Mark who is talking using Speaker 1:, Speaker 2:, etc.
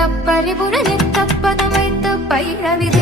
Speaker 1: தப்பறிவுடன் தப்பதம் வைத்து பயிழவிது